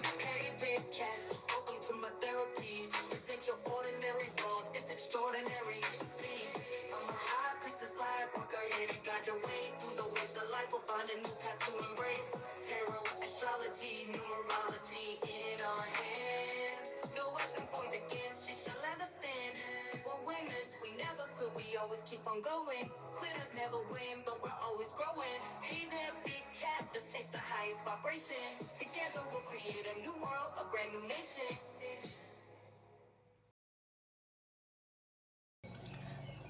Hey, big cat, welcome to my therapy. This ain't your ordinary world, it's extraordinary. See, I'm a high priestess light, walk ahead and guide your way through the waves of life. We'll find a new path to embrace. Tarot, astrology, numerology in our hands. No weapon formed against you shall ever stand. We're winners, we never quit, we always keep on going. Quitters never win, but we're always growing. Hey there, big cat, let's chase the highest vibration. Together we'll create a new world, a brand new nation.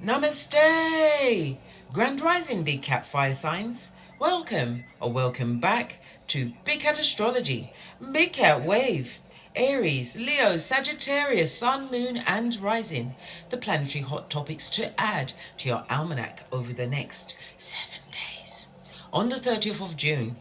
Namaste! Grand Rising Big Cat Fire Signs. Welcome or welcome back to Big Cat Astrology, Big Cat Wave. Aries, Leo, Sagittarius, Sun, Moon and Rising. The planetary hot topics to add to your almanac over the next 7 days. On the 30th of June,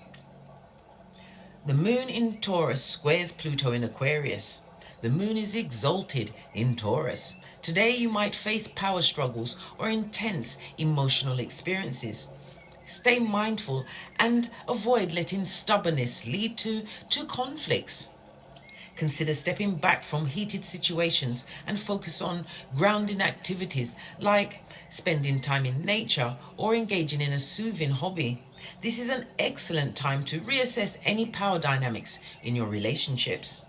the Moon in Taurus squares Pluto in Aquarius. The Moon is exalted in Taurus. Today you might face power struggles or intense emotional experiences. Stay mindful and avoid letting stubbornness lead to conflicts. Consider stepping back from heated situations and focus on grounding activities like spending time in nature or engaging in a soothing hobby. This is an excellent time to reassess any power dynamics in your relationships.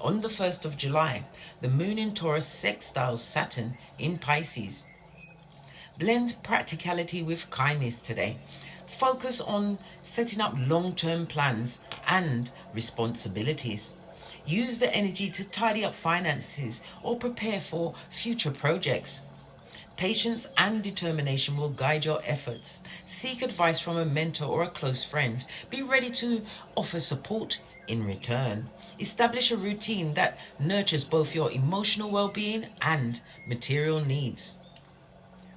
On the 1st of July, the Moon in Taurus sextiles Saturn in Pisces. Blend practicality with kindness today. Focus on setting up long-term plans and responsibilities. Use the energy to tidy up finances or prepare for future projects. Patience and determination will guide your efforts. Seek advice from a mentor or a close friend. Be ready to offer support in return. Establish a routine that nurtures both your emotional well-being and material needs.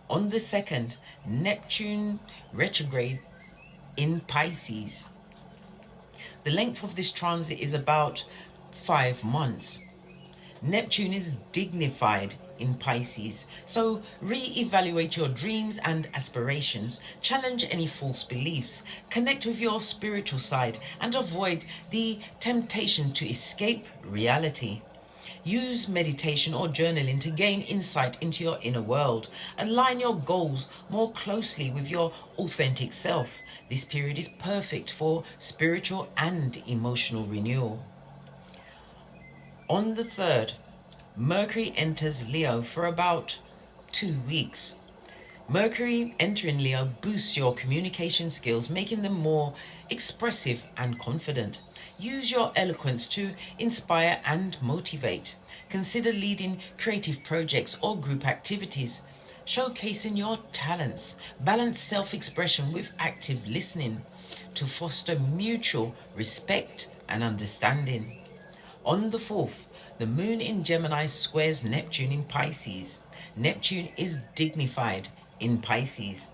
On the 2nd, Neptune retrograde in Pisces. The length of this transit is about 5 months. Neptune is dignified in Pisces, so re-evaluate your dreams and aspirations, challenge any false beliefs, connect with your spiritual side and avoid the temptation to escape reality. Use meditation or journaling to gain insight into your inner world. Align your goals more closely with your authentic self. This period is perfect for spiritual and emotional renewal. On the 3rd, Mercury enters Leo for about 2 weeks. Mercury entering Leo boosts your communication skills, making them more expressive and confident. Use your eloquence to inspire and motivate. Consider leading creative projects or group activities, showcasing your talents. Balance self-expression with active listening to foster mutual respect and understanding. On the 4th, the Moon in Gemini squares Neptune in Pisces. Neptune is dignified in Pisces.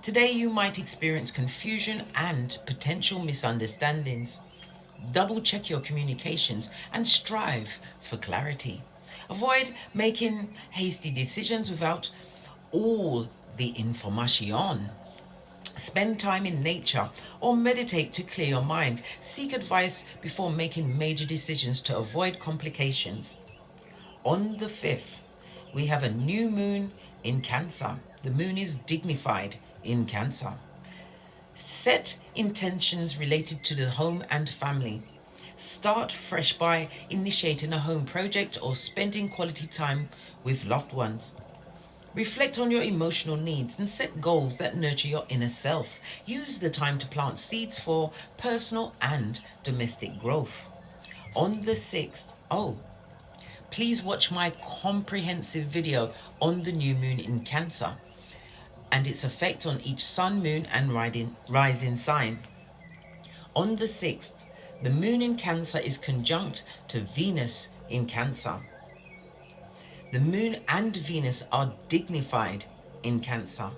Today you might experience confusion and potential misunderstandings. Double check your communications and strive for clarity. Avoid making hasty decisions without all the information. Spend time in nature or meditate to clear your mind. Seek advice before making major decisions to avoid complications. On the 5th, we have a new moon in Cancer. The moon is dignified in Cancer. Set intentions related to the home and family. Start fresh by initiating a home project or spending quality time with loved ones. Reflect on your emotional needs and set goals that nurture your inner self. Use the time to plant seeds for personal and domestic growth. On the 6th, please watch my comprehensive video on the new moon in Cancer and its effect on each sun, moon and rising sign. On the 6th, the moon in Cancer is conjunct to Venus in Cancer. The moon and Venus are dignified in Cancer.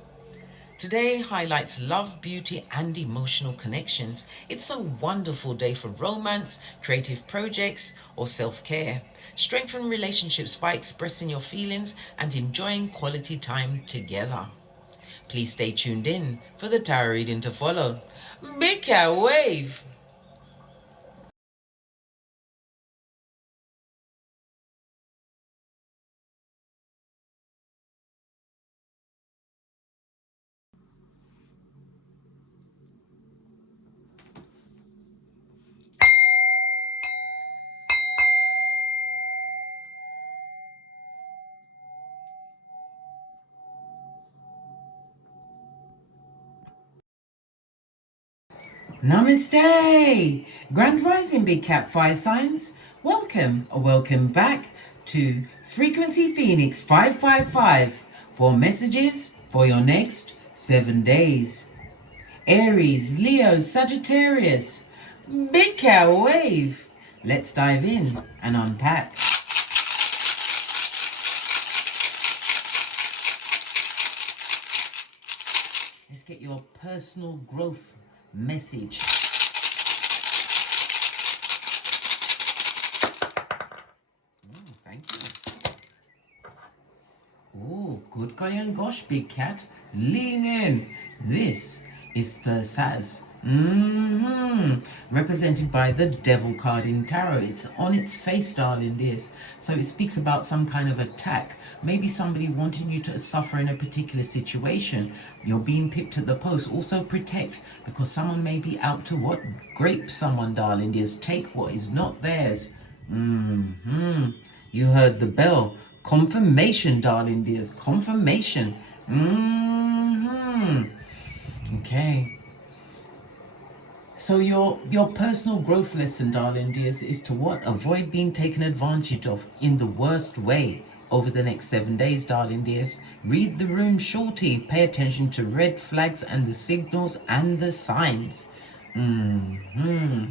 Today highlights love, beauty and emotional connections. It's a wonderful day for romance, creative projects or self-care. Strengthen relationships by expressing your feelings and enjoying quality time together. Please stay tuned in for the tarot reading to follow. Big Cat Wave! Namaste! Grand Rising Big Cat Fire Signs. Welcome or welcome back to Frequency Phoenix 555 for messages for your next 7 days. Aries, Leo, Sagittarius, Big Cat Wave. Let's dive in and unpack. Let's get your personal growth message. Thank you. Oh, good golly and gosh, Big Cat. Lean in. This is to6. Represented by the Devil card in Tarot. It's on its face, darling dears. So it speaks about some kind of attack. Maybe somebody wanting you to suffer in a particular situation. You're being pipped at the post. Also protect, because someone may be out to what? Grape someone, darling dears. Take what is not theirs. You heard the bell. Confirmation, darling dears. Confirmation. Okay. So your personal growth lesson, darling dears, is to what? Avoid being taken advantage of in the worst way over the next 7 days, darling dears. Read the room, shorty. Pay attention to red flags and the signals and the signs. The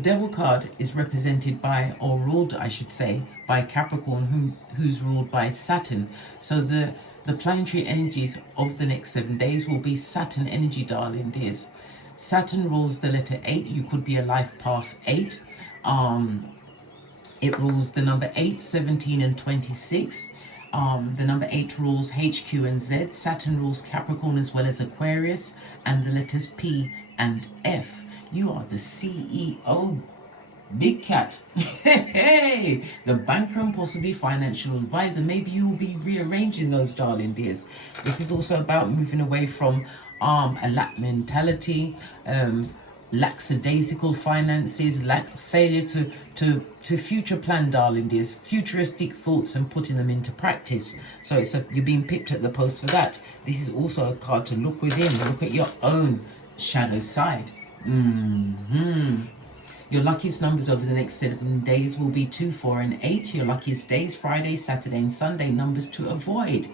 Devil card is represented by, or ruled, I should say, by Capricorn, who's ruled by Saturn. So the planetary energies of the next 7 days will be Saturn energy, darling dears. Saturn rules the letter 8. You could be a life path 8. It rules the number 8, 17, and 26. The number 8 rules H, Q, and Z. Saturn rules Capricorn as well as Aquarius, and the letters P and F. You are the CEO, Big Cat. Hey, the banker and possibly financial advisor. Maybe you will be rearranging those, darling dears. This is also about moving away from a lack mentality, lackadaisical finances, failure to future plan, darling dears, futuristic thoughts and putting them into practice. So you're being pipped at the post for that. This is also a card to look within, look at your own shadow side. Your luckiest numbers over the next 7 days will be 2, 4, and 8. Your luckiest days, Friday, Saturday, and Sunday. Numbers to avoid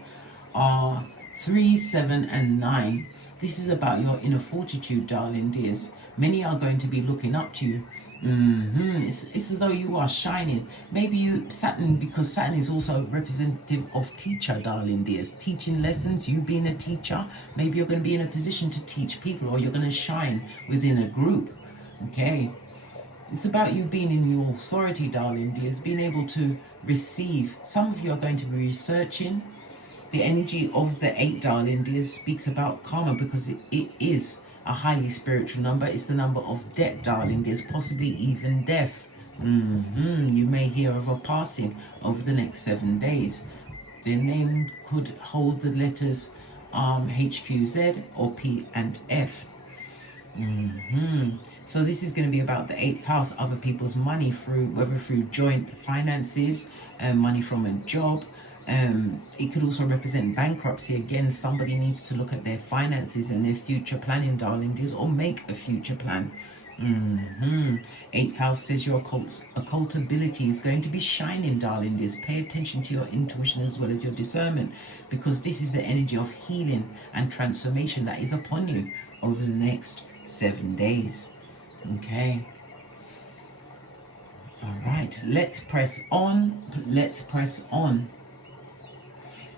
are 3, 7, and 9. This is about your inner fortitude, darling dears. Many are going to be looking up to you. It's as though you are shining. Maybe Saturn, because Saturn is also representative of teacher, darling dears. Teaching lessons, you being a teacher. Maybe you're going to be in a position to teach people, or you're going to shine within a group. Okay. It's about you being in your authority, darling dears. Being able to receive. Some of you are going to be researching. The energy of the 8, darling dears, speaks about karma, because it is a highly spiritual number. It's the number of death, darling dears, possibly even death. You may hear of a passing over the next 7 days. Their name could hold the letters H, Q, Z, or P and F. So this is going to be about the 8th house, other people's money, whether through joint finances, money from a job. It could also represent bankruptcy. Again, somebody needs to look at their finances and their future planning, darling dears, or make a future plan. 8th house says your occult ability is going to be shining, darling dears. Pay attention to your intuition as well as your discernment, because this is the energy of healing and transformation that is upon you over the next 7 days. Okay. All right. Let's press on. Let's press on.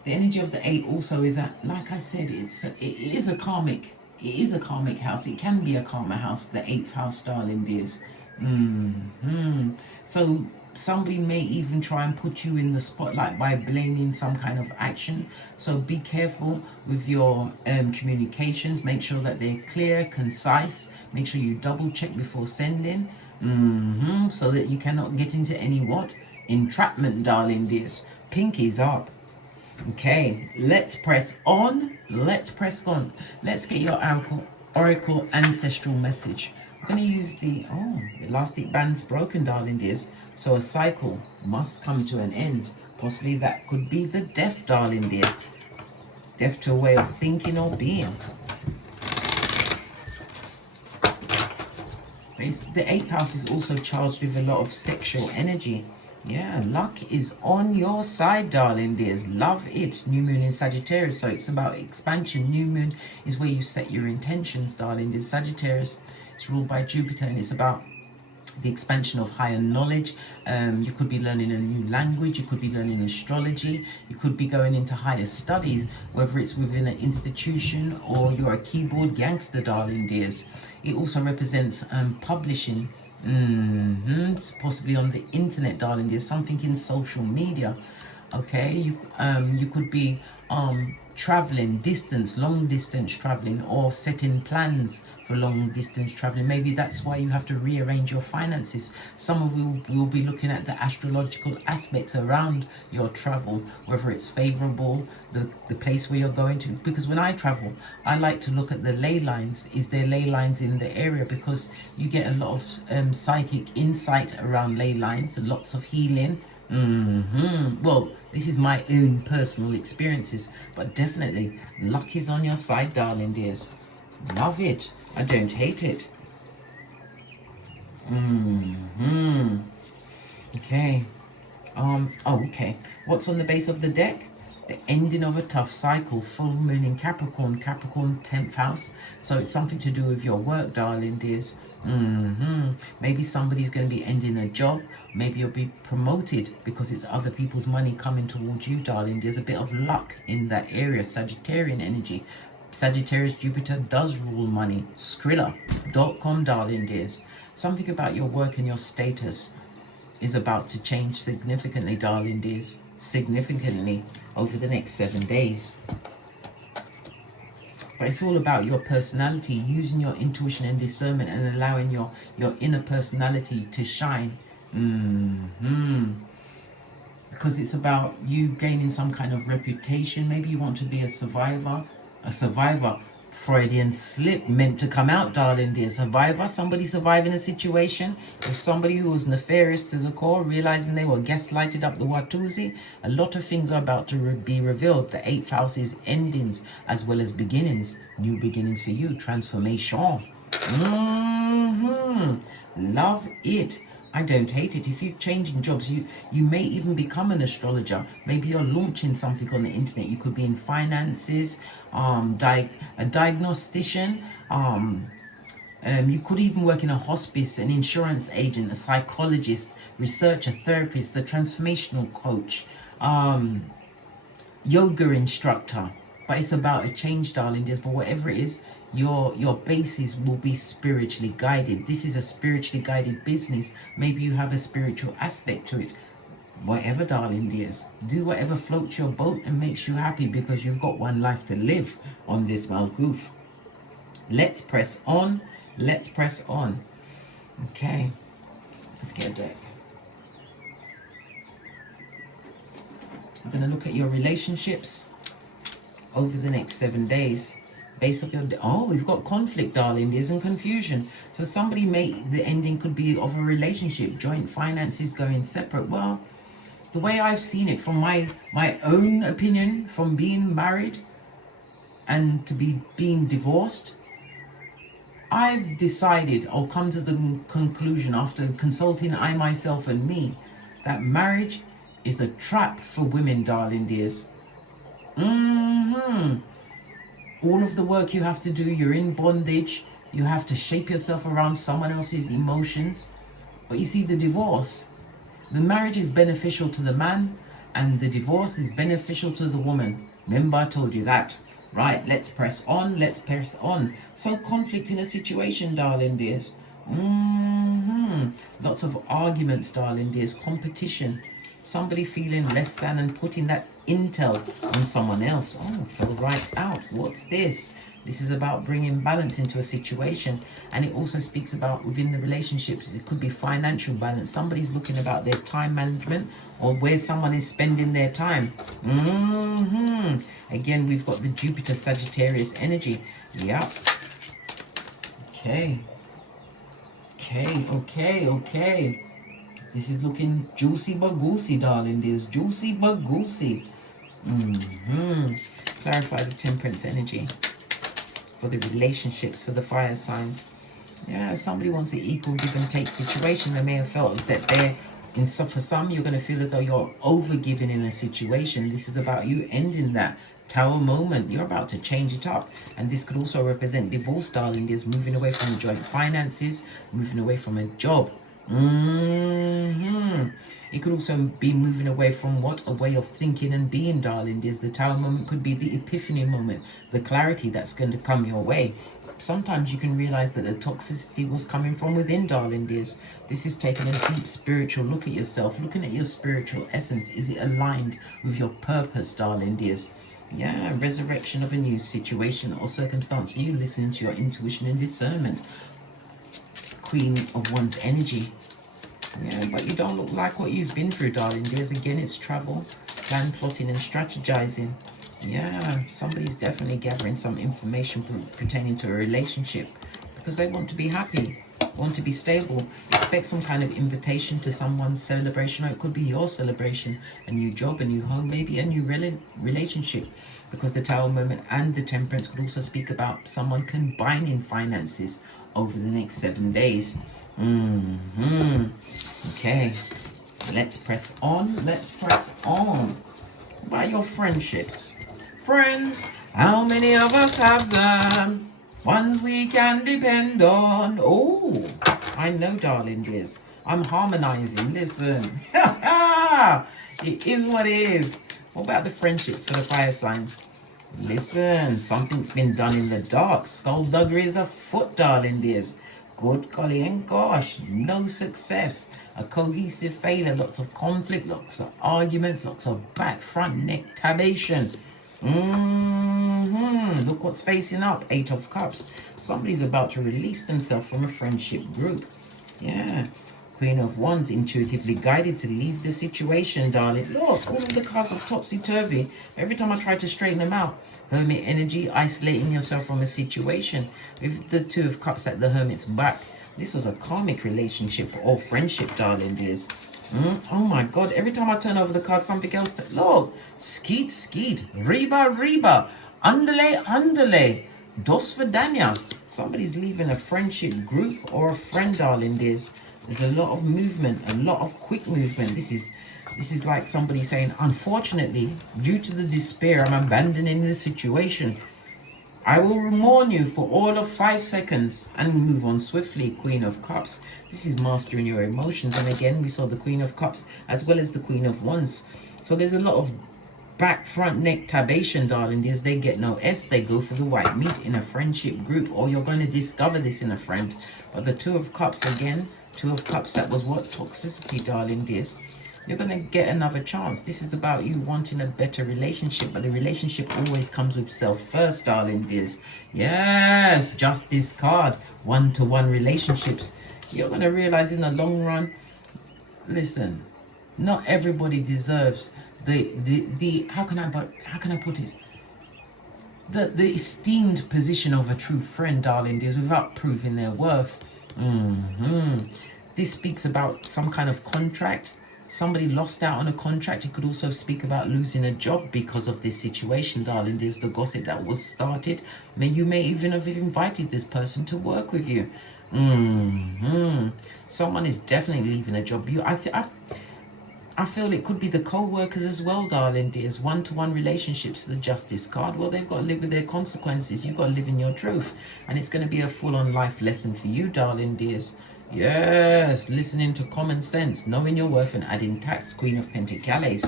The energy of the 8 also is that, like I said, it is a karmic house. It can be a karma house, the 8th house, darling dears. So somebody may even try and put you in the spotlight by blaming some kind of action. So be careful with your communications. Make sure that they're clear, concise. Make sure you double check before sending, so that you cannot get into any entrapment, darling dears. Pinkies up. Okay, let's press on. Let's press on. Let's get your oracle ancestral message. I'm going to use the elastic band's broken, darling dears. So a cycle must come to an end. Possibly that could be the death, darling dears. Death to a way of thinking or being. The 8th house is also charged with a lot of sexual energy. Yeah, luck is on your side, darling dears. Love it. New moon in Sagittarius, so it's about expansion. New moon is where you set your intentions, darling dears. Sagittarius is ruled by Jupiter, and it's about the expansion of higher knowledge. You could be learning a new language, you could be learning astrology, you could be going into higher studies, whether it's within an institution or you're a keyboard gangster, darling dears. It also represents publishing, possibly on the internet, darling dears, something in social media. Okay, you could be traveling long distance traveling, or setting plans for long distance traveling. Maybe that's why you have to rearrange your finances. Some of you will be looking at the astrological aspects around your travel, whether it's favorable, the place where you're going to. Because when I travel, I like to look at the ley lines. Is there ley lines in the area? Because you get a lot of psychic insight around ley lines, lots of healing. Well, this is my own personal experiences, but definitely luck is on your side, darling dears. Love it. I don't hate it. Okay. Okay. What's on the base of the deck? The ending of a tough cycle. Full moon in Capricorn. Capricorn 10th house. So it's something to do with your work, darling dears. Maybe somebody's going to be ending a job. Maybe you'll be promoted because it's other people's money coming towards you, darling. There's a bit of luck in that area. Sagittarian energy. Sagittarius Jupiter does rule money. Skrilla.com, darling dears. Something about your work and your status is about to change significantly, darling dears. Significantly over the next 7 days. But it's all about your personality, using your intuition and discernment and allowing your inner personality to shine. Because it's about you gaining some kind of reputation. Maybe you want to be a survivor. Freudian slip meant to come out, darling dear. Survivor, somebody surviving a situation, or somebody who was nefarious to the core, realizing they were gaslighted up the Watusi. A lot of things are about to be revealed. The 8th house is endings as well as beginnings. New beginnings for you. Transformation. Love it. I don't hate it. If you're changing jobs, you may even become an astrologer. Maybe you're launching something on the internet. You could be in finances, a diagnostician. You could even work in a hospice, an insurance agent, a psychologist, researcher, therapist, a transformational coach, yoga instructor. But it's about a change, darling dears. But whatever it is, your bases will be spiritually guided. This is a spiritually guided business. Maybe you have a spiritual aspect to it. Whatever, darling dears, do whatever floats your boat and makes you happy, because you've got one life to live on this Malgoof. Let's press on. Let's press on. Okay, let's get a deck. I'm going to look at your relationships over the next 7 days. Base of your we've got conflict, darling dears, and confusion. So somebody the ending could be of a relationship, joint finances going separate. Well, the way I've seen it from my own opinion, from being married and to being divorced, I've decided, or come to the conclusion after consulting I, myself and me, that marriage is a trap for women, darling dears. All of the work you have to do, you're in bondage. You have to shape yourself around someone else's emotions. But you see, the divorce, the marriage is beneficial to the man and the divorce is beneficial to the woman. Remember, I told you that. Right, let's press on, let's press on. So conflict in a situation, darling dears. Lots of arguments, darling dears. Competition. Somebody feeling less than and putting that intel on someone else. Oh, fell right out. What's this? This is about bringing balance into a situation. And it also speaks about within the relationships. It could be financial balance. Somebody's looking about their time management or where someone is spending their time. Again, we've got the Jupiter Sagittarius energy. Yep. Okay. Okay. This is looking juicy but goosey, darling dears. Juicy but goosey. Clarify the temperance energy for the relationships, for the fire signs. Yeah, somebody wants an equal give and take situation. They may have felt that they're for some, you're going to feel as though you're over giving in a situation. This is about you ending that tower moment. You're about to change it up. And this could also represent divorce, darling. There's moving away from joint finances, moving away from a job. It could also be moving away from what? A way of thinking and being, darling. There's the tower moment, could be the epiphany moment, the clarity that's going to come your way. Sometimes you can realize that the toxicity was coming from within, darling dears. This is taking a deep spiritual look at yourself, looking at your spiritual essence. Is it aligned with your purpose, darling dears? Yeah, resurrection of a new situation or circumstance for you, listening to your intuition and discernment. Queen of Wands energy. Yeah, but you don't look like what you've been through, darling dears. Again, it's travel, plan, plotting, and strategizing. Yeah, somebody's definitely gathering some information pertaining to a relationship because they want to be happy, want to be stable, expect some kind of invitation to someone's celebration, or it could be your celebration, a new job, a new home, maybe a new relationship, because the Tower moment and the Temperance could also speak about someone combining finances over the next 7 days. Okay, let's press on. Let's press on. What about your friendships? Friends, how many of us have them? Ones we can depend on. Oh, I know, darling dears. I'm harmonizing. Listen. It is what it is. What about the friendships for the fire signs? Listen, something's been done in the dark. Skullduggery is afoot, darling dears. Good golly and gosh, no success. A cohesive failure, lots of conflict, lots of arguments, lots of back, front, neck, tabation. Look what's facing up. 8 of Cups. Somebody's about to release themselves from a friendship group. Yeah. Queen of Wands, intuitively guided to leave the situation, darling. Look, all of the cards are topsy-turvy. Every time I try to straighten them out. Hermit energy, isolating yourself from a situation. With the 2 of Cups at the Hermit's back. This was a karmic relationship or friendship, darling dears. Oh my God, every time I turn over the card, something else. Look, skeet, skeet, reba, reba, underlay, underlay, dos vidania. Somebody's leaving a friendship group or a friend, darling dears. There's a lot of movement, a lot of quick movement. This is like somebody saying, unfortunately, due to the despair, I'm abandoning the situation. I will warn you for all of 5 seconds and move on swiftly. Queen of Cups. This is mastering your emotions. And again, we saw the Queen of Cups as well as the Queen of Wands. So there's a lot of back, front, neck tabation, darling dears. They get no S. They go for the white meat in a friendship group, or you're going to discover this in a friend. But the 2 of Cups again. 2 of Cups, that was what? Toxicity, darling dears. You're going to get another chance. This is about you wanting a better relationship, but the relationship always comes with self first, darling dears. Yes, Justice card, one-to-one relationships. You're going to realize in the long run, listen, not everybody deserves the how can I put it? The esteemed position of a true friend, darling dears, without proving their worth. This speaks about some kind of contract. Somebody lost out on a contract. It could also speak about losing a job because of this situation, darling. There's the gossip that was started. You may even have invited this person to work with you. Someone is definitely leaving a job. I feel it could be the co-workers as well, darling dears. One-to-one relationships, the Justice card. Well, they've got to live with their consequences. You've got to live in your truth. And it's going to be a full-on life lesson for you, darling dears. Yes, listening to common sense, knowing your worth and adding tax. Queen of Pentacles.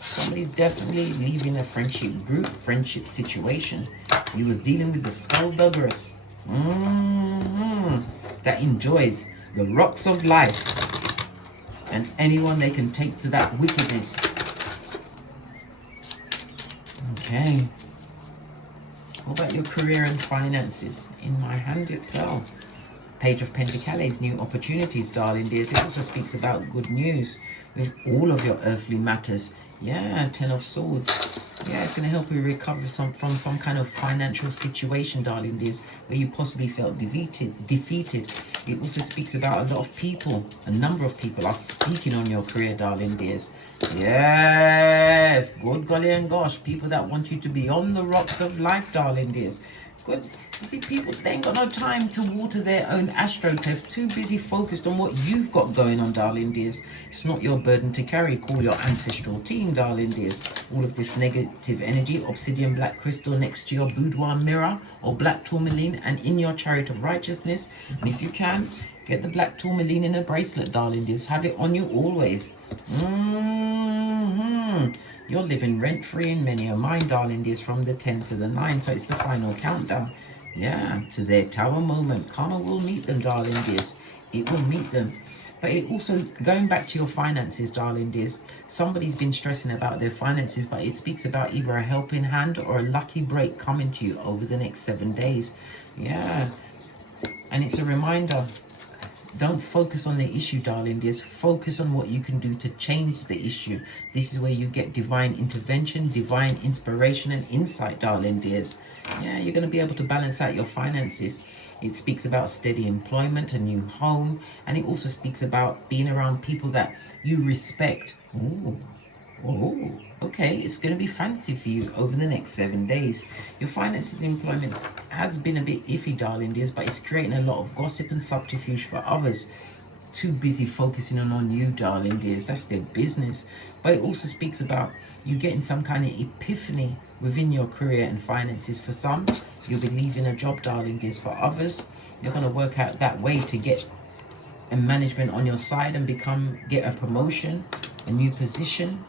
Somebody's definitely leaving a friendship group, friendship situation. He was dealing with the skullduggeress. That enjoys the rocks of life. And anyone they can take to that wickedness. Okay. What about your career and finances? In my hand it fell. Page of Pentacles, new opportunities, darling dears. It also speaks about good news with all of your earthly matters. Yeah, 10 of Swords. Yeah, it's going to help you recover from some kind of financial situation, darling dears, where you possibly felt defeated. It also speaks about a lot of people. A number of people are speaking on your career, darling dears. Yes, good golly and gosh. People that want you to be on the rocks of life, darling dears. Good. You see, people, they ain't got no time to water their own astroturf. Too busy focused on what you've got going on, darling dears. It's not your burden to carry. Call your ancestral team, darling dears. All of this negative energy, obsidian black crystal next to your boudoir mirror or black tourmaline and in your chariot of righteousness. And if you can, get the black tourmaline in a bracelet, darling dears. Have it on you always. You're living rent-free in many of mine, darling dears, from the 10 to the 9. So it's the final countdown. Yeah, to their tower moment. Karma will meet them, darling dears. It will meet them. But it also, going back to your finances, darling dears, somebody's been stressing about their finances, but it speaks about either a helping hand or a lucky break coming to you over the next 7 days. Yeah. And it's a reminder. Don't focus on the issue, darling dears. Focus on what you can do to change the issue. This is where you get divine intervention, divine inspiration and insight, darling dears. Yeah, you're going to be able to balance out your finances. It speaks about steady employment, a new home, and it also speaks about being around people that you respect. Oh, okay, it's going to be fancy for you over the next 7 days. Your finances and employment has been a bit iffy, darling dears, but it's creating a lot of gossip and subterfuge for others. Too busy focusing on you, darling dears. That's their business. But it also speaks about you getting some kind of epiphany within your career and finances. For some, you'll be leaving a job, darling dears. For others, you're going to work out that way to get a management on your side and get a promotion, a new position.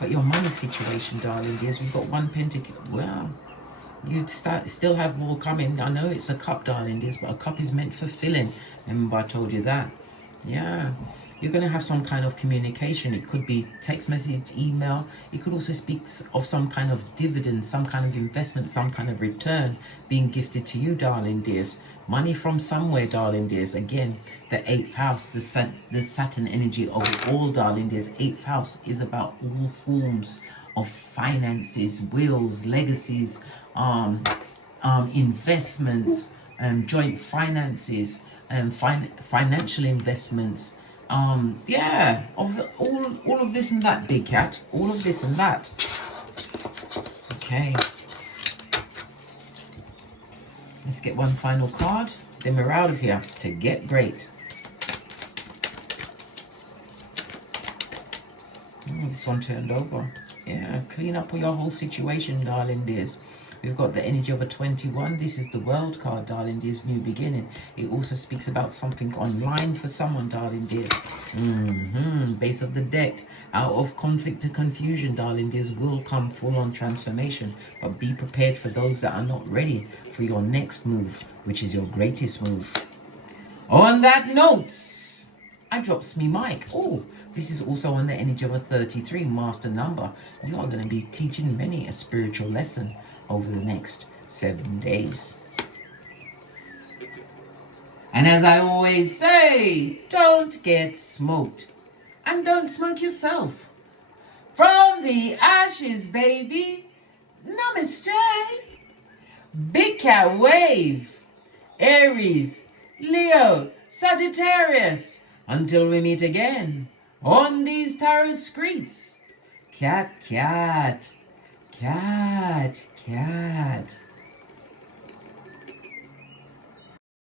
But your money situation, darling dears, we've got 1 pentacle. Well, you still have more coming. I know it's a cup, darling dears, but a cup is meant for filling. Remember I told you that. Yeah, you're going to have some kind of communication. It could be text message, email. It could also speak of some kind of dividend, some kind of investment, some kind of return being gifted to you, darling dears. Money from somewhere, darling dears. Again, the 8th house, the Saturn energy of all, darling dears. 8th house is about all forms of finances, wills, legacies, investments, joint finances, financial investments. Yeah, all of this and that, big cat. All of this and that. Okay. Let's get one final card. Then we're out of here to get great. This one turned over. Yeah, clean up your whole situation, darling dears. We've got the energy of a 21. This is the world card, darling dears, new beginning. It also speaks about something online for someone, darling dears. Base of the deck. Out of conflict to confusion, darling dears, will come full-on transformation. But be prepared for those that are not ready for your next move, which is your greatest move. On that note, I drops me mic. Oh, this is also on the energy of a 33, master number. You are going to be teaching many a spiritual lesson over the next 7 days. And as I always say, don't get smoked. And don't smoke yourself. From the ashes, baby. Namaste. Big cat wave. Aries, Leo, Sagittarius. Until we meet again on these tarot streets. Cat, cat, cat, cat.